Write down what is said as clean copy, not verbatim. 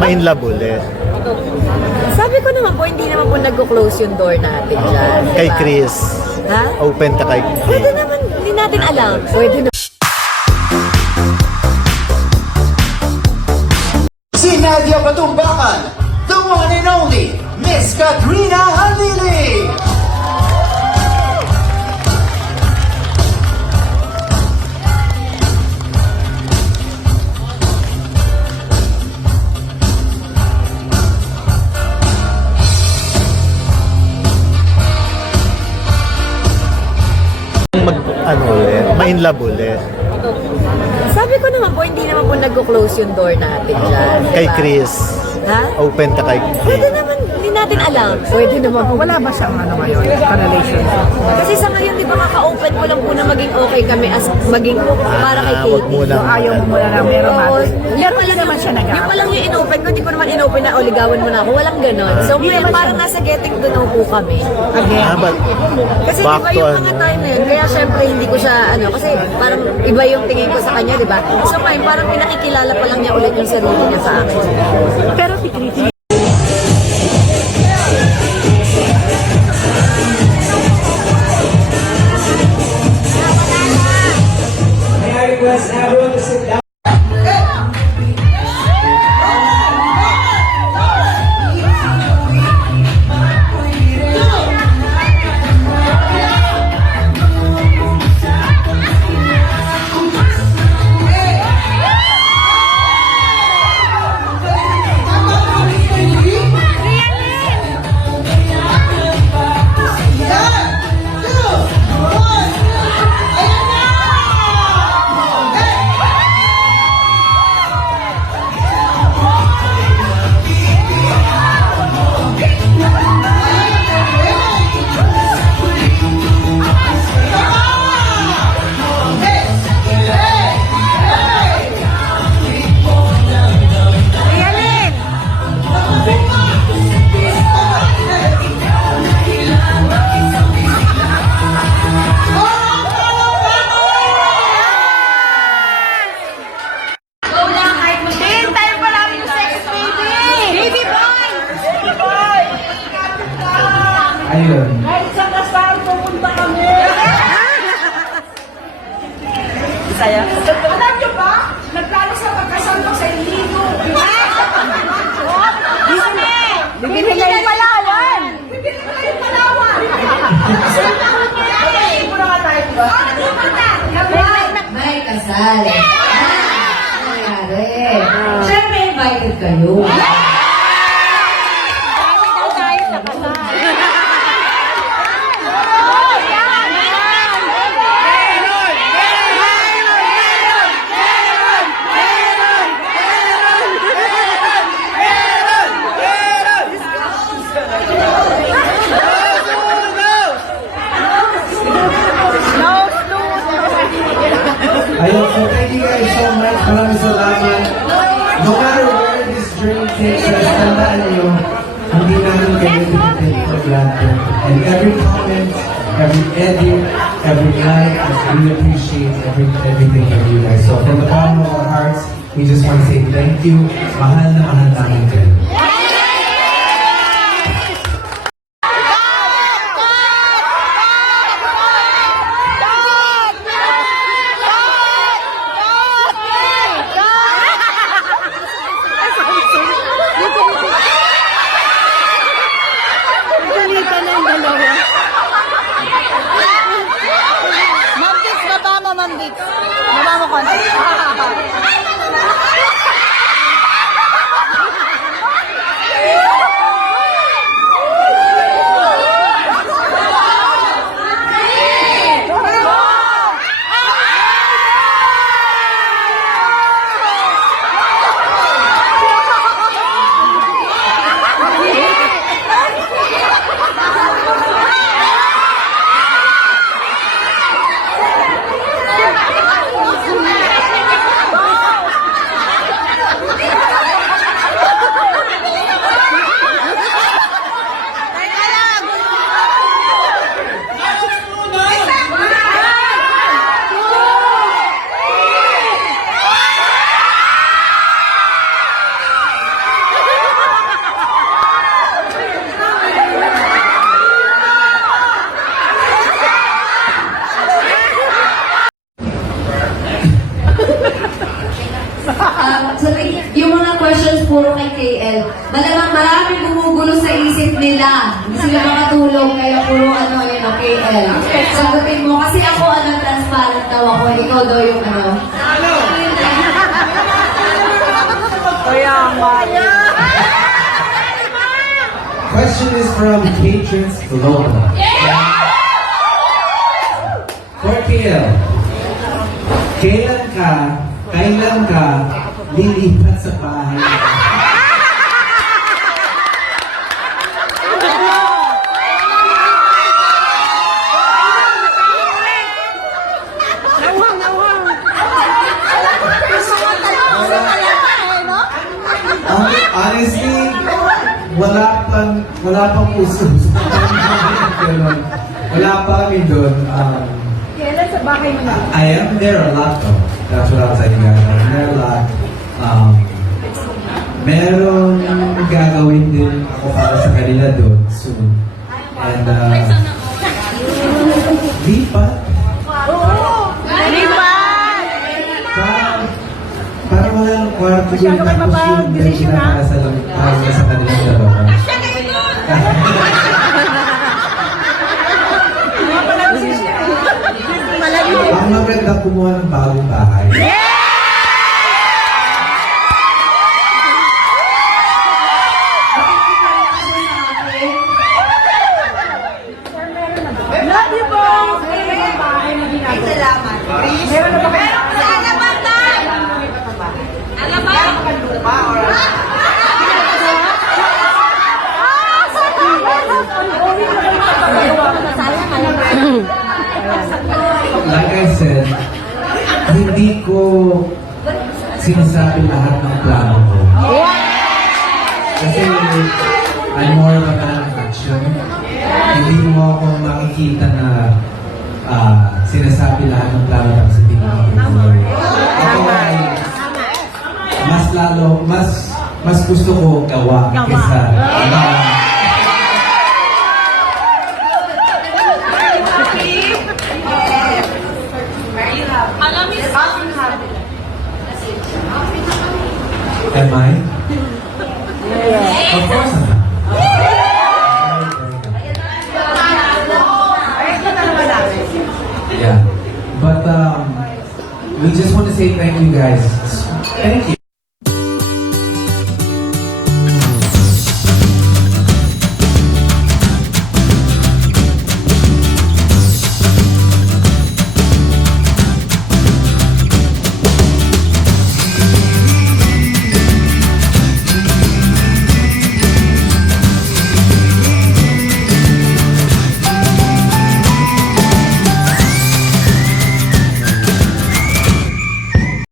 ma-inlove ulit. Sabi ko naman po, hindi naman po nag-close yung door natin dyan. Kay diba? Chris. Ha? Open ka kay Chris. Pwede naman, hindi natin alam. Pwede naman. Si Nadia Patumbakan, the one and only Miss Katrina Halili. Ma-inlove ulit. Sabi ko naman po, hindi naman po nag-close yung door natin dyan. Kay diba? Chris. Ha? Open ka kay Chris. Pwede naman, hindi natin alam. Pwede naman po. Wala ba siyang ngayon, ka-relationship? Kasi sa ngayon, di ba ka-open ko lang po na maging okay kami as maging para kay Wag Katie. muna. Ayaw mo muna na meron Oo, natin. Pero hindi naman siya yung walang yung in-open ko, hindi ko naman in-open na, ligawan mo na ako. Walang ganon. So ngayon, parang nasa getting to know po kami. But Kasi di back ba to yung mga time na yun, kaya syempre hindi ko siya, kasi parang iba yung tingin ko sa kanya, di ba? So ngayon, parang pinakikilala pa lang niya ulit yung sarili niya sa akin. Pero si Chrissy, May I request everyone to sit down? Ayun. kahit sa kasarang pupunta kami. Saya. Alam niyo ba? Nagplano sa pagkasal ko sa Iligo. Bibili na yung Palawan. Bibili na yung Palawan. Magkakasin mo na nga tayo ba? May kasal. Nangyari. Siyempre, invited kayo. Ayun, so thank you guys so much. Maraming salamat. No matter where this journey takes us, tandaan nyo, hindi namin kayo take for granted. And every comment, every edit, every like, we appreciate everything from you guys. So from the bottom of our hearts, we just want to say thank you. Mahal na mahal namin kayo. Baba mo konti. So, yung mga questions puro kay KL, malamang maraming gumugulo sa isip nila. Hindi sila makatulong, kaya puro KL. Sagutin mo, kasi ako, transparent daw ako. Ikaw daw yung Question is from Patrons Global. For KL, kailan ka lilipat sa bahay? Honestly, wala pang uso. Wala pa kami doon. Kailan sa bahay mo na? I am there a lot though. That's what I was saying. I'm there a lot. Meron gagawin din ako para sa kanila doon soon. And lipat. Para wala ng kwarto doon. Tapos yung bed na para sa kanilang dalawa. Ang maganda kumuha ng bagong bahay. Love you po! Bahay na ginagawa. Salamat. Meron na ba kayo? Sana ba na? Alam ba? Like I said, hindi ko sinasabi lahat ng plano ko. Kasi I'm more of a man of action. Hindi mo ako makikita na sinasabi lahat ng plano tapos hindi mo ako. Ako ay mas gusto ko gawa kesa Am I? Of course I'm not. Yeah. But we just want to say thank you guys. Thank you.